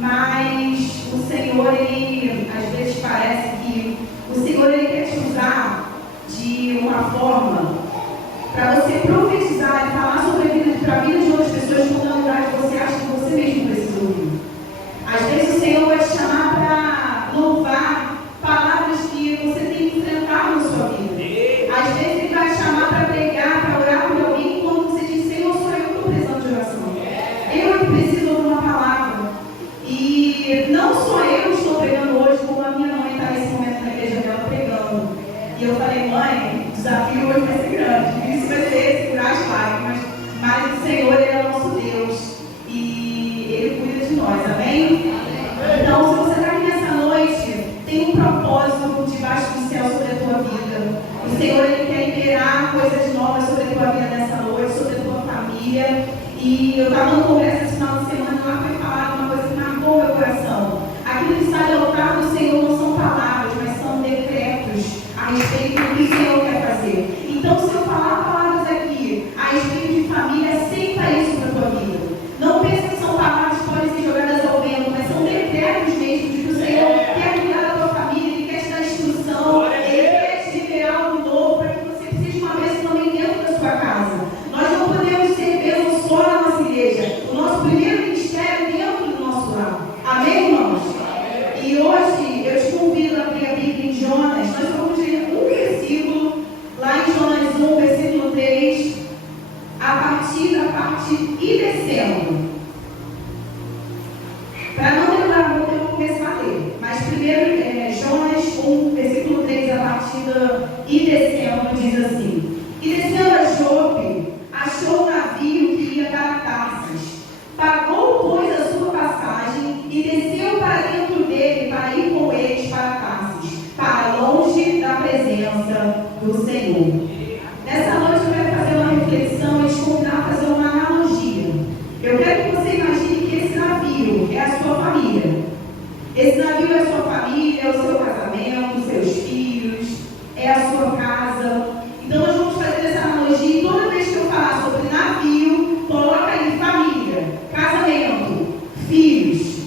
mas o Senhor, ele, às vezes parece que o Senhor, ele quer te usar de uma forma para você profetizar e falar sobre a vida, para a vida de outras pessoas, no lugar que você acha que você mesmo precisa ouvir. Às vezes o Senhor vai te chamar para louvar palavras que você tem que enfrentar na sua vida. Às vezes Ele vai te chamar para pregar, para orar por alguém, quando você diz: Senhor, sou eu que estou precisando de oração. Eu que preciso ouvir uma palavra. E não só eu estou pregando hoje, como a minha mãe está nesse momento na igreja dela pregando. E eu falei: mãe, o desafio hoje vai ser grande. Isso vai ser segurar as lágrimas. Mas o Senhor, Ele é o nosso Deus. E Ele cuida de nós, amém? Então, se você está aqui nessa noite, tem um propósito debaixo do céu sobre a tua vida. O Senhor, Ele quer liberar coisas novas sobre a tua vida nessa noite, sobre a tua família. E eu estava numa conversa esse final de semana, lá foi falado uma coisa que marcou meu coração. Aquilo que está levantado do Senhor não são palavras, mas são decretos a respeito do que o Senhor quer fazer. Então, se eu falar palavras aqui a respeito de família, aceita isso para a tua vida. Não pense que são palavras que podem ser jogadas ao vento, mas são decretos mesmo de que o Senhor quer cuidar da tua família, Ele quer te dar instrução, Ele quer te liberar algo novo para que você seja uma bênção também dentro da sua casa. Nós não podemos ser bênçãos só na nossa igreja. O nosso primeiro ministério é dentro do nosso lar. Amém, irmãos? E hoje eu te convido a abrir a Bíblia em Jonas. Nós vamos ler um versículo, lá em Jonas 1, versículo 3, a partir da parte e descendo. Para não demorar muito, eu vou começar a ler. Mas primeiro, Jonas 1, versículo 3, a partir do e descendo, diz assim: E descendo a Jope, achou um navio que ia para Tarsis. Pagou, pois, a sua passagem e desceu para dentro dele para ir com eles para Tarsis, para longe da presença do Senhor. Nessa noite eu quero fazer uma reflexão e te convidar a fazer uma analogia. Eu quero que você imagine que esse navio é a sua família. Esse navio é a sua família, é o seu casamento, os seus filhos, é a sua casa. Então nós vamos fazer essa analogia e toda vez que eu falar sobre navio, coloca aí família, casamento, filhos.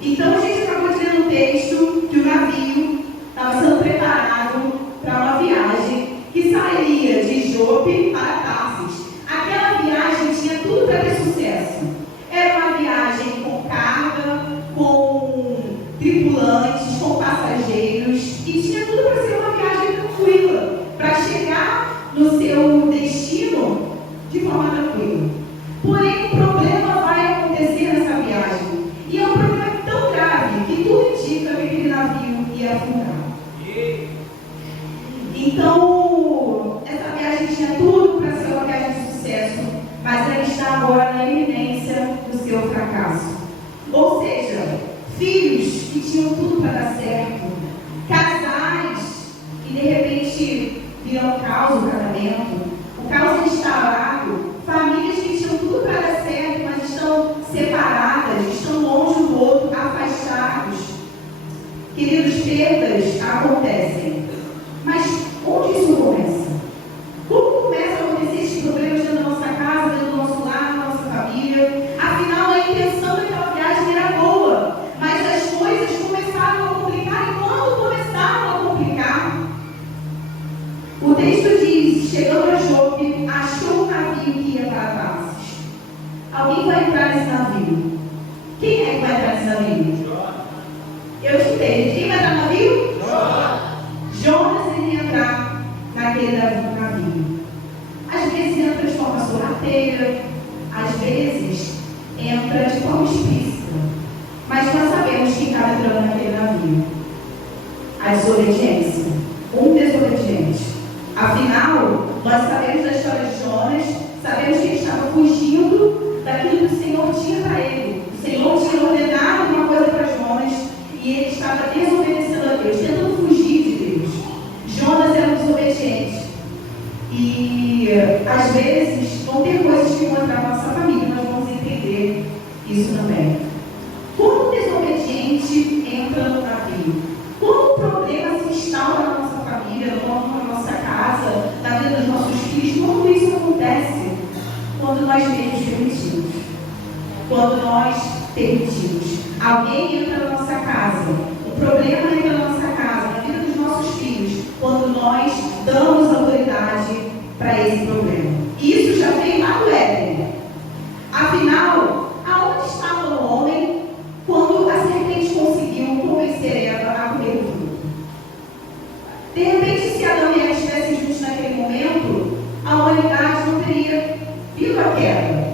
Então a gente acabou de ler no texto que o navio estava sendo preparado para uma viagem que sairia de Jope para Tarsis. Aquela viagem tinha tudo para ter sucesso. Era uma viagem com carga, com tripulantes, com passageiros, e tinha tudo para ser uma viagem tranquila, para chegar no seu destino de forma tranquila. Porém, um problema vai acontecer nessa viagem, e é um problema tão grave que tudo indica que aquele navio ia afundar. Então, essa viagem tinha tudo para ser uma viagem de sucesso, mas ela está agora na iminência do seu fracasso. Ou seja, filhos que tinham tudo para dar certo, casais que de repente viram caos no casamento, o caos instalado, famílias que tinham tudo para dar certo, mas estão separadas, estão longe um do outro, afastados. Queridos, perdas acontecem. Mas onde isso começa? Como começa a acontecer esses problemas dentro da nossa casa, dentro do nosso lar, na nossa família? Afinal, a intenção daquela viagem era boa, mas as coisas começaram a complicar, e quando começaram a complicar, o texto diz: chegando a Jope, achou um navio que ia para Tarsis. Alguém vai entrar nesse navio? Quem é que vai entrar nesse navio? Eu escutei. Quem vai entrar no navio? Jonas iria entrar naquele navio. Às vezes entra de forma sorrateira, às vezes entra de forma explícita. Mas nós sabemos quem estava entrando naquele navio. A desobediência. Um desobediente. Afinal, nós sabemos da história de Jonas, sabemos que ele estava fugindo daquilo que o Senhor tinha para ele. O Senhor tinha ordenado uma coisa para Jonas e ele estava desobedecendo a Deus, tentando fugir de Deus. Jonas era um desobediente. E às vezes vão ter coisas que vão entrar na nossa família, nós vamos entender isso também. Como o desobediente entra no navio? Como o problema se instaura na nossa família, na nossa casa, na vida dos nossos filhos? Como isso acontece? Quando nós mesmos permitimos. Quando nós permitimos. A Alguém entra na nossa casa, o problema entra na nossa casa, na vida dos nossos filhos, quando nós damos autoridade para esse problema. E isso já veio lá do Éden. Afinal, aonde estava o homem quando a serpente conseguiu convencer Eva a comer o fruto? De repente, se Adão e Eva estivessem juntos naquele momento, a humanidade não teria vindo à queda.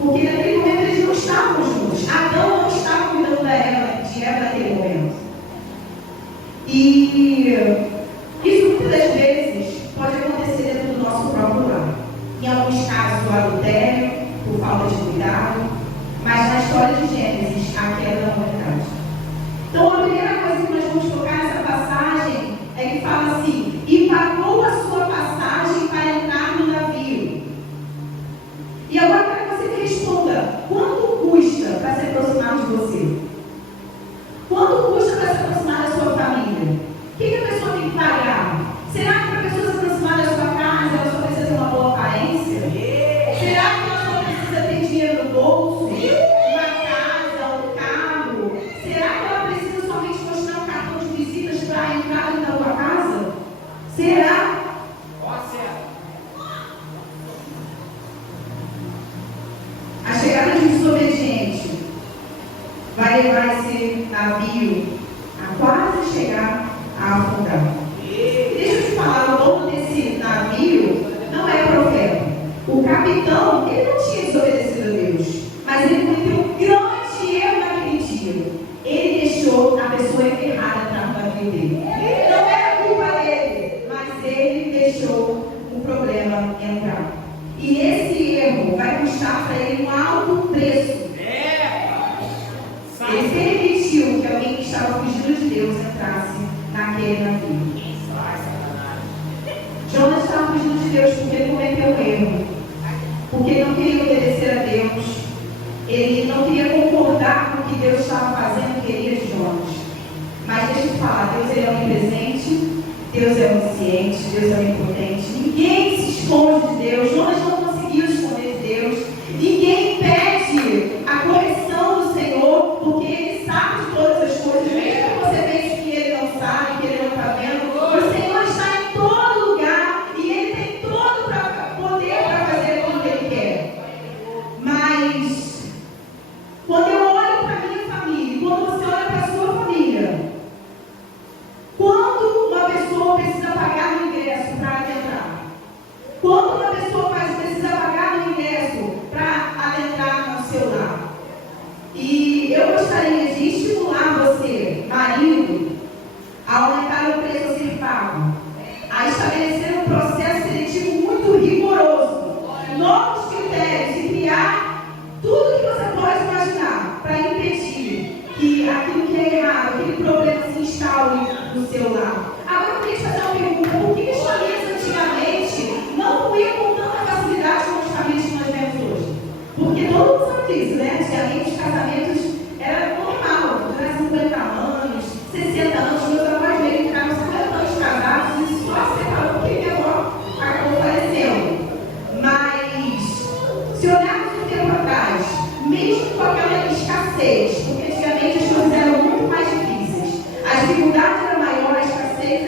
Porque naquele momento eles não estavam juntos. Adão não estava cuidando de Eva naquele momento. E isso muitas das vezes pode acontecer dentro do nosso próprio lar. Em alguns casos, o adultério, por falta de cuidado, mas na história de Gênesis, a queda da humanidade. Então, a primeira coisa que nós vamos tocar nessa passagem é que fala assim: e pagou a sua passagem para entrar no navio. E agora eu quero que você me responda: quanto custa para se aproximar de você? Quanto custa para se aproximar da sua família? O que a pessoa tem que pagar? Será que para a pessoa se aproximar da sua casa, ela só precisa ter uma boa aparência? Será que ela só precisa ter dinheiro no bolso? Uma casa, um carro? Será que ela precisa somente mostrar um cartão de visitas para entrar na tua casa? Será? A chegada de um desobediente vai levar esse navio a quase chegar a afundar. Deixa eu te falar, o dono desse navio não é profeta. O capitão, ele não tinha desobedecido a Deus, mas ele cometeu um grande erro naquele dia. Ele deixou a pessoa errada entrar no navio dele. Não era culpa dele, mas ele deixou o problema entrar. E esse erro vai custar para ele um alto preço. Ele permitiu que alguém que estava fugindo de Deus entrasse naquele navio. Jonas estava fugindo de Deus porque ele cometeu um erro. Porque ele não queria obedecer a Deus. Ele não queria concordar com o que Deus estava fazendo, queria de Jonas. Mas deixa eu te falar, Deus é onipresente, Deus é onisciente, Deus é onipotente. Ninguém se esconde de Deus. Jonas não conseguiu esconder de Deus. Ninguém pede a correção do Senhor, porque Ele sabe de todas as coisas. Mesmo que você pense que Ele não sabe, que Ele não está vendo, o Senhor está em todo lugar e Ele tem todo o poder para fazer aquilo que Ele quer. Mas, quando eu olho para a minha família, quando você olha para a sua família, quando uma pessoa precisa pagar no ingresso para adentrar? Quando uma pessoa precisa pagar no ingresso para adentrar no seu lar? E eu gostaria de estimular você, marido, a aumentar o preço a ser pago, a estabelecer um processo seletivo muito rigoroso, novos critérios e criar tudo que você pode imaginar para impedir que aquilo que é errado, aquele problema se instaure no seu lar. Agora eu queria te fazer uma pergunta: por que as famílias antigamente não ruíam com tanta facilidade como as famílias que nós vemos hoje? Porque todo mundo sabe disso, né? Antigamente os casamentos era normal, durante 50 anos, 60 anos, meus avós mesmo ficaram 50 anos casados e só separaram porque minha avó acabou falecendo. Mas, se olharmos um tempo atrás, mesmo com aquela escassez, porque antigamente as coisas eram muito mais difíceis, as dificuldades eram maiores, a escassez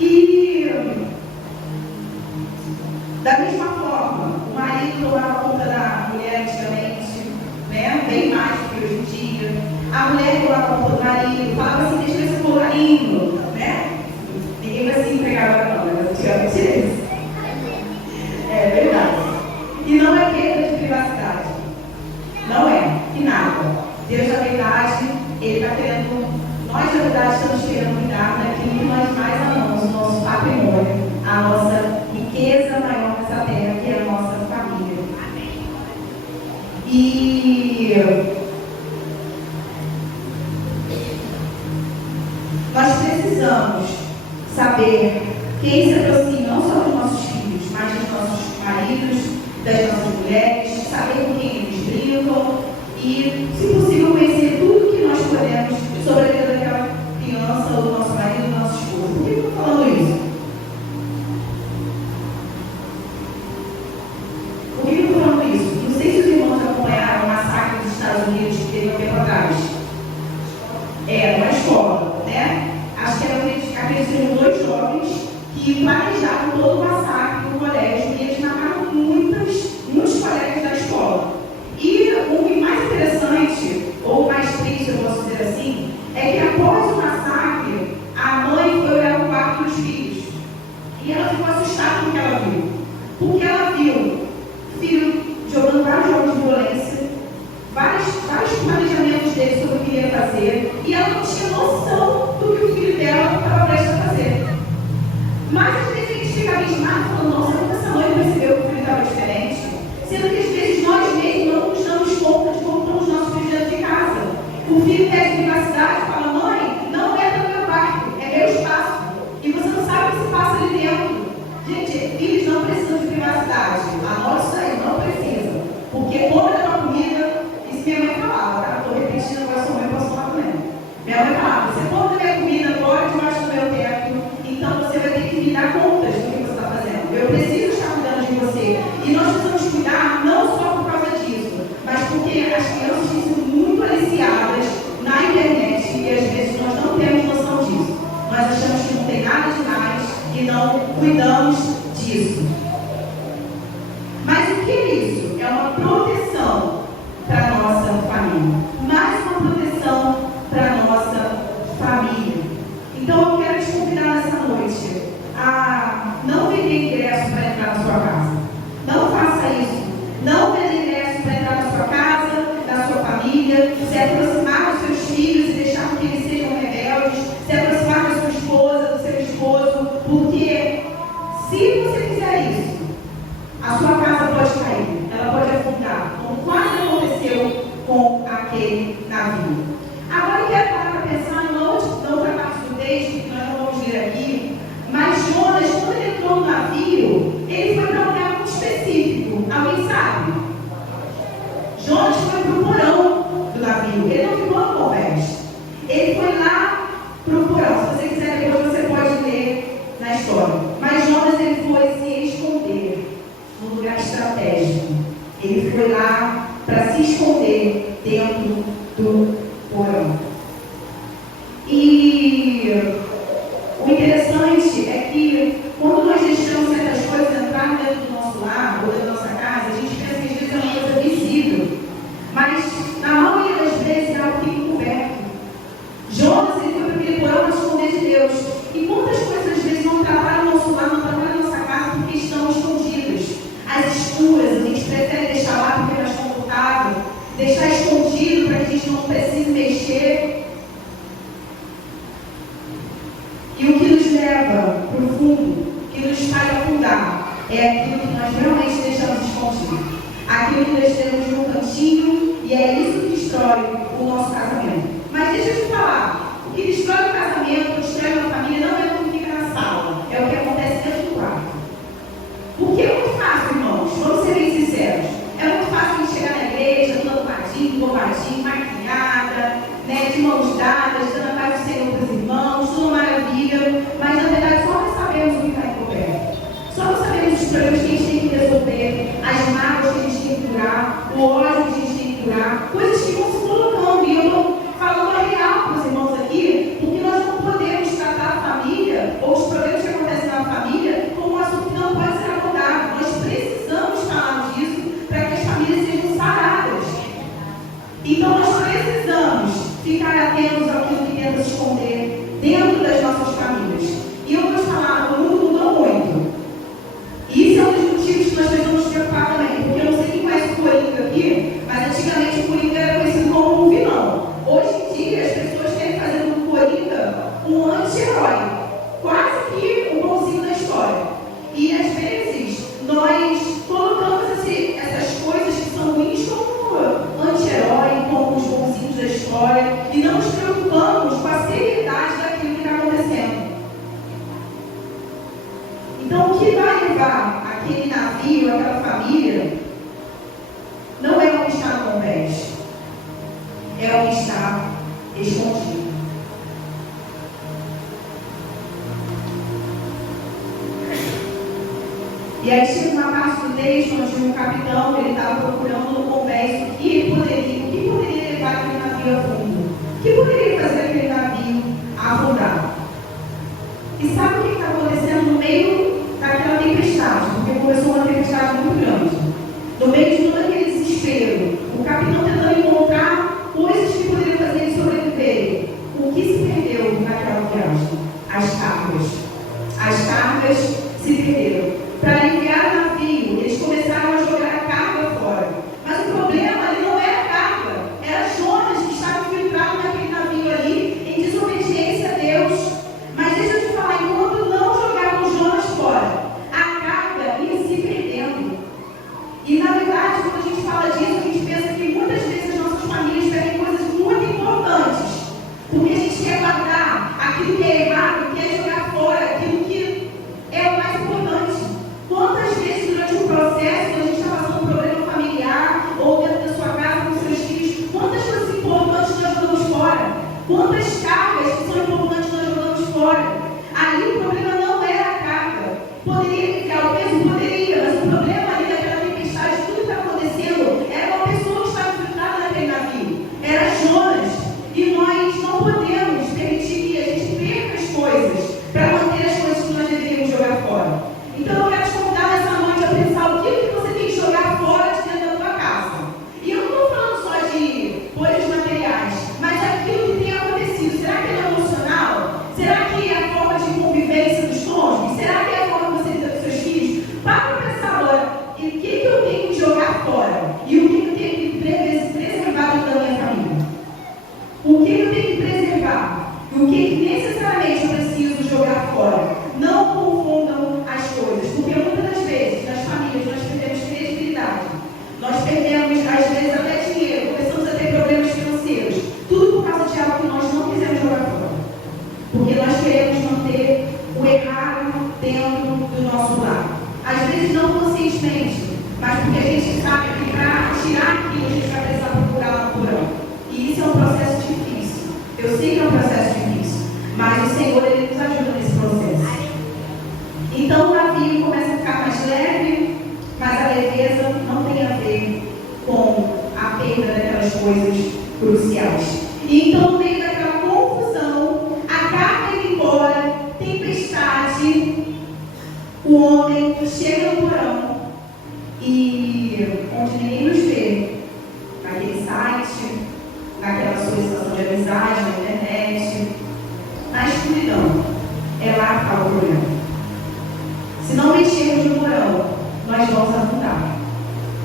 E, da mesma forma, o marido tomava conta da mulher antigamente, né? Bem mais do que hoje em dia. A mulher tomava conta do marido, falava assim, deixa eu ver se eu vou carinho, né? Ninguém vai se entregar agora não, mas antigamente era isso. É verdade. E não é perda de privacidade. Não é. E nada. Deus, na verdade, Ele está querendo, nós, na verdade, estamos querendo cuidar daquilo que nós mais amamos, o nosso patrimônio, a nossa riqueza maior nessa terra, que é a nossa família. E nós precisamos saber quem se aproxima não só dos nossos filhos, mas dos nossos maridos, das nossas mulheres, saber com quem eles brincam e, se possível, conhecer tudo que nós podemos sobre a vida daquela criança, ou do nosso marido, do nosso esposo. Por que eu estou falando isso? Por que eu estou falando isso? Não sei se os irmãos acompanharam o massacre dos Estados Unidos que teve um tempo atrás. Numa escola, né? Acho que eram 2 jovens que planejavam todo o massacre no colégio e eles mataram muitos colegas da escola. E o mais interessante, ou mais triste, eu posso dizer assim, é que após o massacre, a mãe foi olhar o quarto dos filhos. E ela ficou assustada com o que ela viu. Porque ela viu o filho jogando vários jogos de violência, vários planejamentos dele sobre o que ele ia fazer, e ela não tinha noção do que o filho dela estava prestes a fazer. Mas às vezes a gente fica abismado falando, nossa, como essa mãe percebeu que o filho estava diferente? Sendo que às vezes nós mesmos não nos damos conta de como estão os nossos filhos dentro de casa. O filho pede privacidade e fala, mãe, não entra no meu quarto, é meu espaço. E você não sabe o que se passa ali dentro. Gente, filhos não precisam de privacidade. Anote isso aí, não precisa. Porque come a tua comida, isso minha mãe falava, tá? Estou repetindo agora, sua mãe posso falar também. Minha mãe falava, você come a minha comida agora debaixo do meu teto, então você vai ter que me dar contas do que você está fazendo. Eu preciso estar cuidando de você. E nós precisamos cuidar não só por causa disso, mas porque as crianças têm sido muito aliciadas na internet e às vezes nós não temos noção disso. Nós achamos que não tem nada demais e não cuidamos disso. Mas o que é isso? É uma proteção para a nossa família. Mais uma proteção para a nossa família. Então eu quero te convidar nessa noite a não vender ingresso para entrar na sua casa. Não faça isso. Não vender ingresso para entrar na sua casa, na sua família, se aproximar dos seus filhos e deixar que eles sejam rebeldes, se aproximar da sua esposa, do seu esposo, porque se você fizer isso, a sua casa pode cair, ela pode afundar, como quase aconteceu com aquele navio. Agora eu quero parar para pensar na outra parte do texto, que nós não vamos ler aqui, mas Jonas, quando ele entrou no navio, ele foi para um lugar muito específico. Alguém sabe? Jonas foi para o porão do navio, ele não ficou no convés. Ele foi lá para o porão. Se você quiser, depois você pode ler na história. Mas Jonas, ele foi se esconder num lugar estratégico. Ele foi lá para se esconder dentro do porão. E o interessante é que quando nós deixamos certas coisas entrar dentro do nosso lar ou da nossa casa, a gente pensa que às vezes é uma coisa visível. Mas na maioria das vezes é algo que fica encoberto. Jonas, ele foi para aquele porão para esconder de Deus. E quantas coisas às vezes não trabalham no nosso lar, não trabalham na nossa casa porque estão escondidas. As escuras, a gente prefere deixar lá porque é mais confortável, deixar escondido para que a gente não precise mexer. E o que nos leva para o fundo, o que nos faz afundar, é aquilo que nós realmente deixamos escondido. Aquilo que deixamos num cantinho, e é isso que destrói o nosso casamento. Mas deixa eu te falar, o que destrói o casamento, destrói a família, não é o que fica na sala, é o que acontece dentro do quarto. Porque é muito fácil, irmãos, vamos ser bem sinceros. É muito fácil a gente chegar na igreja, toda arrumadinha, bobadinha, maquiada, né, de mãos dadas, dando a paz do Senhor para os irmãos, tudo maravilha, mas na verdade só nós sabemos o que está encoberto. Só nós sabemos os problemas que a gente tem que resolver, as mágoas que a gente tem que curar, o ódio que a gente tem que curar, coisas que vão se colocando. E eu estou falando a real para os irmãos E às vezes nós colocamos essas coisas que são ruins como anti-herói, como os bonzinhos da história, e não nos preocupamos com a seriedade daquilo que está acontecendo. Então, o que vai levar aquele navio, aquela família, não é o que está no convés, é o que está escondido. E aí chega uma parte do texto onde um capitão ele estava procurando no convés o que poderia levar aquele navio a fundo, o que poderia fazer aquele navio afundar. E sabe o que está acontecendo no meio daquela tempestade? Porque começou uma tempestade muito grande. No meio de todo aquele desespero, o capitão tentando encontrar coisas que poderiam fazer ele sobreviver. O que se perdeu naquela viagem? As cargas. As cargas se perderam. Para aliviar o navio, eles começaram a jogar a carga fora. Mas o problema ali não era a carga, era Jonas que estava infiltrado naquele navio ali, em desobediência a Deus. Mas deixa eu te falar, enquanto não jogavam Jonas fora, a carga ia se perdendo. E na verdade, quando a gente fala disso, a gente pensa que muitas vezes as nossas famílias perdem coisas muito importantes, porque a gente quer guardar aquilo que é errado, quer jogar fora aquilo que é o mais importante. Quantas vezes durante o processo, quando a gente está passando um problema familiar, ou dentro da sua casa com seus filhos, quantas coisas importantes nós jogamos fora? Quantas cargas que são importantes nós jogamos fora? Ali o problema não era a carga. Poderia aliviar o peso? Poderia, mas o problema ali daquela tempestade, tudo que está acontecendo, era uma pessoa que estava infiltrada naquele navio. Era Jonas. E nós não podemos permitir que a gente perca as coisas para manter as coisas que nós deveríamos jogar fora. Então eu quero te convidar nessa noite a pensar o que você tem que jogar fora de dentro da tua casa. E eu não estou falando só de coisas materiais, mas aquilo que tem acontecido. Será que é emocional? Será que é a forma de convivência dos cônjuges? Será que é a forma que você lida com seus filhos? Para pensar agora, e o que eu tenho que jogar fora? E o que eu tenho que preservar dentro da minha família? O que eu tenho que preservar? E o que necessariamente eu preciso jogar fora? Não confundam as coisas, porque muitas das vezes nas famílias nós perdemos credibilidade, nós perdemos às vezes até dinheiro, começamos a ter problemas financeiros, tudo por causa de algo que nós não quisemos jogar fora, porque nós queremos manter o errado dentro do nosso lar, às vezes não conscientemente, mas porque a gente sabe que para tirar aquilo a gente vai precisar procurar lá no porão, e isso é um processo difícil. Eu sei que é um processo difícil, mas o Senhor ele nos ajuda nesse processo. Então o navio começa a ficar mais leve, mas a leveza não tem a ver com a perda daquelas coisas cruciais. E então, no meio daquela confusão, a carga indo embora, tempestade, o homem chega no porão e onde ninguém nos vê, naquele site, naquela solicitação de amizade, na internet, na escuridão, é lá que está o problema. Se não mexermos no porão, nós vamos afundar.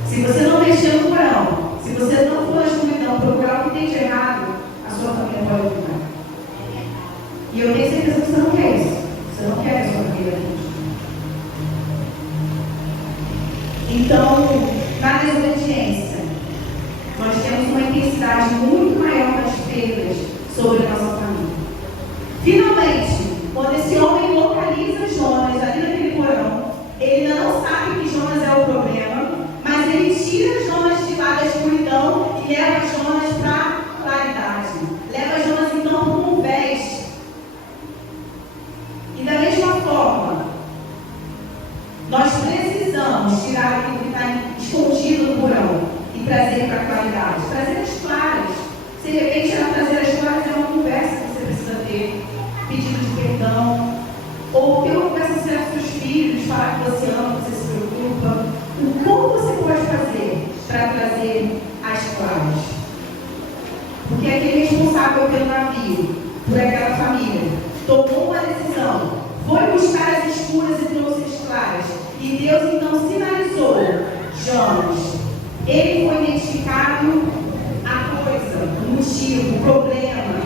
Se você não mexer no porão, se você não for na escuridão procurar o que tem de errado, a sua família pode afundar. E eu tenho certeza que você não quer isso. Você não quer a sua família afundar. Então, na desobediência, nós temos uma intensidade muito maior das perdas sobre a nossa família. Finalmente, quando esse homem localiza Jonas ali naquele porão, ele ainda não sabe que Jonas é o problema, mas ele tira Jonas de lá da escuridão e leva Jonas para a claridade. Leva Jonas então para um convés. E da mesma forma, nós precisamos tirar aquilo que está escondido no porão e trazer para a claridade, trazer as claras. Se de repente ela trazer as claras é uma conversa que você precisa ter, pedido de perdão, ou ter uma conversa séria com seus filhos, falar que você ama, que você se preocupa. Como você pode fazer para trazer as claras? Porque aquele responsável pelo navio, por aquela família, tomou uma decisão, foi buscar as escuras e trouxe as claras. E Deus então sinalizou Jonas. Ele foi identificado, a coisa, o motivo, o problema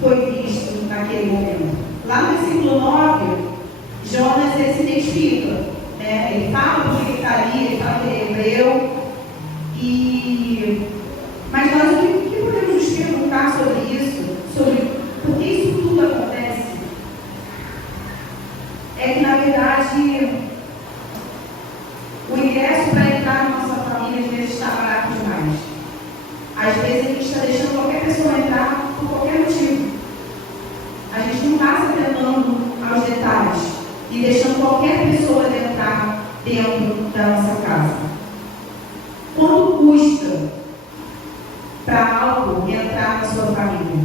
foi visto naquele momento. Lá no versículo 9, Jonas se identifica, né? Ele fala porque ele está ali, ele fala que ele é hebreu. Mas nós o que podemos nos perguntar sobre isso, sobre por que isso tudo acontece, é que na verdade o ingresso para entrar na nossa família às vezes está barato demais. Às vezes a gente está deixando qualquer pessoa entrar por qualquer motivo. A gente não está se atentando aos detalhes e deixando qualquer pessoa entrar dentro da nossa casa. Quanto custa para algo entrar na sua família?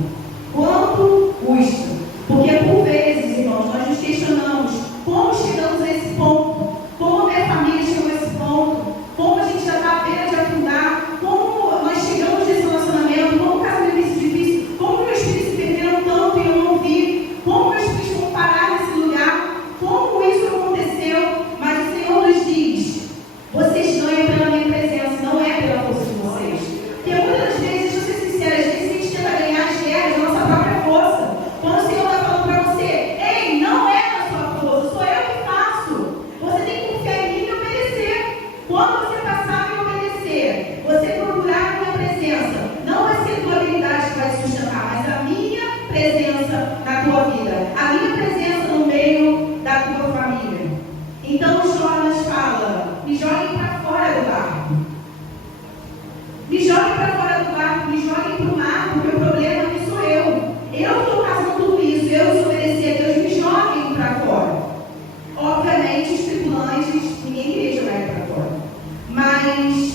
Quanto custa? Porque por vezes, irmãos, nós nos questionamos como chegamos a esse ponto, como a minha família chegou a esse ponto, como a gente já está à beira de afundar, como nós chegamos nesse relacionamento, como o casamento é difícil, como meus filhos se perderam tanto e eu não vi, como meus filhos vão parar nesse lugar, como isso aconteceu. Mas o Senhor nos diz: vocês ganham pela minha presença, não é pela força de vocês. Porque muitas das vezes, deixa eu ser sincera, às vezes a gente tenta ganhar as guerras da nossa própria força. Quando o Senhor está falando para você: ei, não é na sua força, sou eu que faço. Você tem que confiar em mim e obedecer. Quando você passar a me obedecer, você procurar a minha presença, não vai ser a tua habilidade que vai te sustentar, mas a minha presença na tua vida, a minha presença no meio da tua família. Então o Jonas fala: me joguem para fora do barco. Me joguem para fora do barco, me joguem para o mar, porque o problema aqui sou eu. Eu estou causando tudo isso, eu desobedecer a Deus, me joguem para fora. Obviamente, os tripulantes, ninguém queria jogar ele para fora. Mas,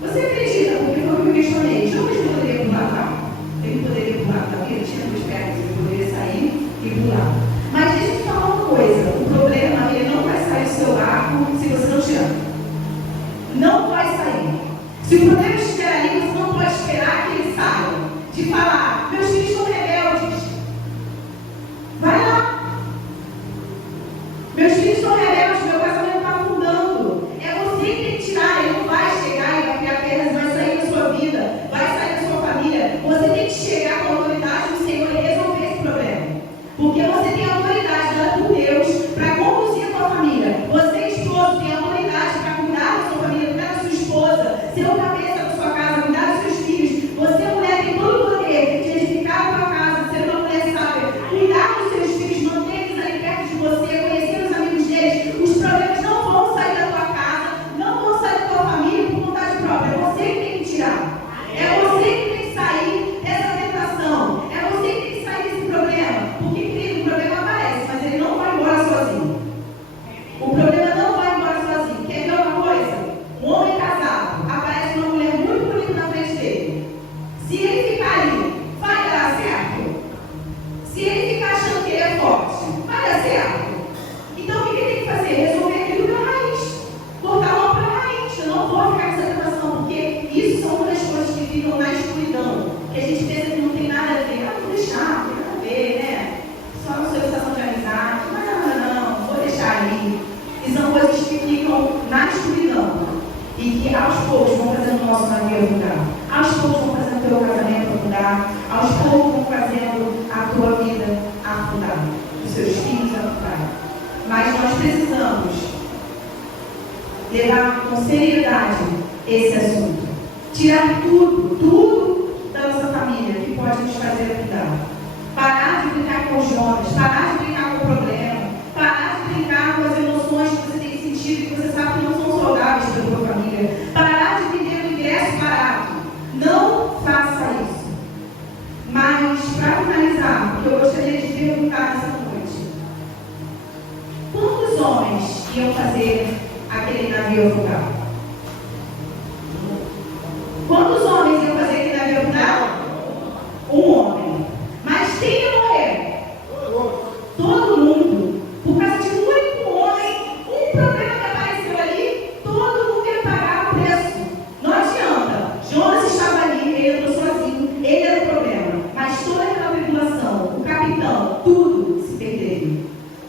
você acredita, porque foi o que eu questionei, Jonas não poderia pular, não? Ele poderia pular, porque ele tinha duas pernas, ele poderia sair e pular. Mas deixa eu te falar uma coisa: o problema, ele não vai sair do seu barco se você não te ama. Não vai sair. Se o problema estiver ali, você não pode esperar que ele saia. De falar: meus filhos são rebeldes. Vai lá. Meus filhos são rebeldes, meu casamento está afundando. É você que tem que tirar. Ele não vai chegar e vai criar pedras, vai sair da sua vida, vai sair da sua família. Você tem que chegar com a autoridade do Senhor e resolver esse problema. Porque você tem autoridade dada por Deus para conduzir a sua família. Você, esposo, tem autoridade para cuidar da sua família, cuidar da sua esposa, ser o cabeça da sua casa, cuidar dos seus filhos. Você, mulher, tem todo o poder de edificar a sua casa, ser uma mulher sábia, cuidar dos seus filhos, manter eles ali perto de você, conhecer os amigos deles. Os problemas não vão sair da tua casa, não vão sair da tua família por vontade própria. É você que tem que tirar. É você que tem que sair dessa tentação. É você que tem que sair desse problema. Porque, querido, o problema aparece, mas ele não vai embora sozinho. O problema não vai embora sozinho. Quer ver uma coisa? Um homem casado, aparece uma mulher muito bonita na frente dele. Se ele ficar ali, vai dar certo? Se ele ficar achando que ele é forte, vai dar certo? Então o que ele tem que fazer? Resolver aquilo pela raiz. Cortar logo pela raiz. Eu não vou ficar com essa tentação, porque isso são uma das coisas que ficam na escuridão. Que a gente pensa que não tem nada a ver. Ah, vou deixar, não tem nada a ver, né? Só uma solicitação de amizade. Mas não, vou deixar ali. E são coisas que ficam na escuridão. E que aos poucos vão fazendo o nosso navio afundar. Aos poucos vão fazendo o teu casamento afundar. Aos poucos vão fazendo a tua vida afundar. Os seus filhos afundar. Mas nós precisamos levar com seriedade esse assunto. Tirar tudo da nossa família que pode nos fazer afundar. Parar de brincar com os Jonas. Parar de brincar com o problema. Parar de brincar com as emoções que você tem sentido, que você sabe que não são saudáveis para a tua família. Parar de viver o ingresso barato. Não faça isso. Mas, para finalizar, o que eu gostaria de perguntar nessa noite: quantos homens iam fazer aquele navio afundar? Quantos homens iam fazer aquele navio afundar? Um homem. Mas quem ia morrer? Todo mundo. Por causa de um único homem, um problema que apareceu ali, todo mundo ia pagar o preço. Não adianta. Jonas estava ali, ele entrou sozinho, ele era o problema. Mas toda aquela tripulação, o capitão, tudo se perderia.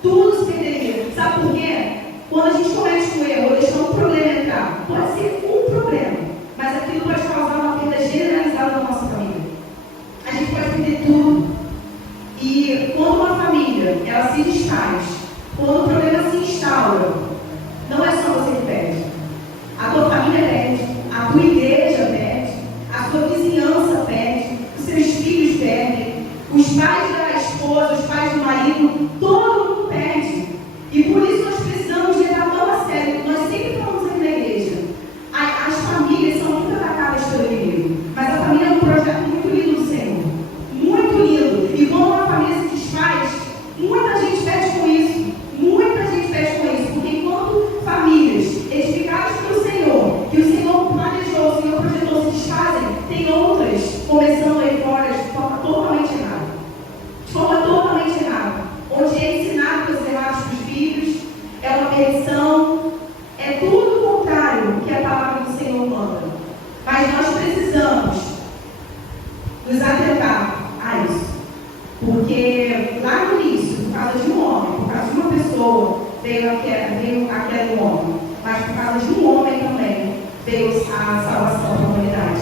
Tudo se perderia. Sabe por quê? Quando a gente comete um erro, deixando um problema entrar, pode ser um problema, mas aquilo pode causar uma perda generalizada na nossa família. A gente pode perder tudo. E quando uma família, ela se desfaz, quando o problema se instaura, não é só você que pede. A tua família pede, a tua igreja pede, a tua vizinhança pede, os seus filhos pedem, os pais da esposa, os pais do marido, todo mundo pede. E por isso nós precisamos levar tão a sério. Nós sempre falamos aqui na igreja. As famílias são muito atacadas pelo inimigo, mas a família é um projeto muito lindo do Senhor. Muito lindo. E quando uma família se desfaz, muita gente perde com isso. Muita gente perde com isso. Porque enquanto famílias edificadas pelo Senhor, que o Senhor planejou, o Senhor projetou, se desfazem, tem outras começando aí fora de forma totalmente errada. De forma totalmente errada. Onde é ensinado coisas erradas para os filhos, é uma perdição, é tudo o contrário que a palavra do Senhor manda. Mas nós precisamos nos atentar a isso. Porque lá no início, por causa de um homem, por causa de uma pessoa, veio a queda do homem. Mas por causa de um homem também, veio a salvação da humanidade.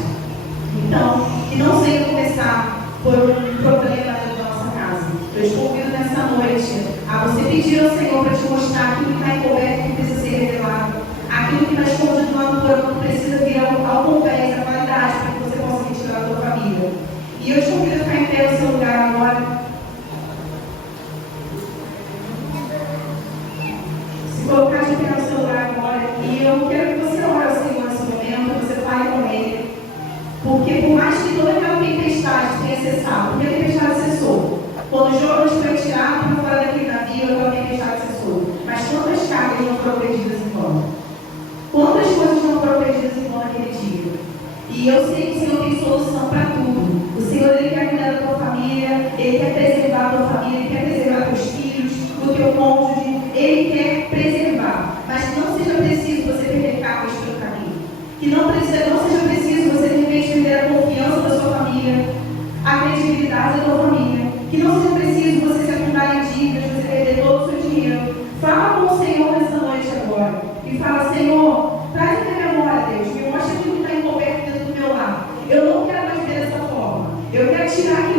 Então, que não seja começar por um problema da nossa casa. Eu te convido nessa noite a você pedir ao Senhor para te mostrar aquilo que está encoberto, que precisa ser revelado, aquilo que está escondido lá no corpo, que precisa vir ao convés, à validade, para que você possa retirar a tua família. E eu te convido a ficar em pé no seu lugar agora. Se colocar de pé no seu lugar agora. E eu quero que você ore ao Senhor nesse momento, que você fale com Ele. Porque por mais que toda aquela tempestade tenha cessado, porque a tempestade cessou. Quando o Jonas foi tirado para fora daquele navio, aquela tempestade cessou. Mas quantas cargas não foram perdidas em vão? Quantas coisas não foram perdidas em vão naquele dia? E eu sei que o Senhor tem solução para tudo. O Senhor, Ele quer cuidar da tua família, Ele quer preservar a tua família, Ele quer preservar teus filhos, o teu cônjuge, Ele quer preservar. Mas que não seja preciso você perder cargas pelo caminho. Que não seja preciso você, de repente, perder a confiança da sua família, a credibilidade da tua família. Que não seja preciso você se afundar em dívidas, você perder todo o seu dinheiro. Fala com o Senhor nessa noite agora. E fala: Senhor, traz a minha memória, Deus. Me mostra aquilo que está encoberto dentro do meu lar. Eu não quero mais ver dessa forma. Eu quero tirar aquilo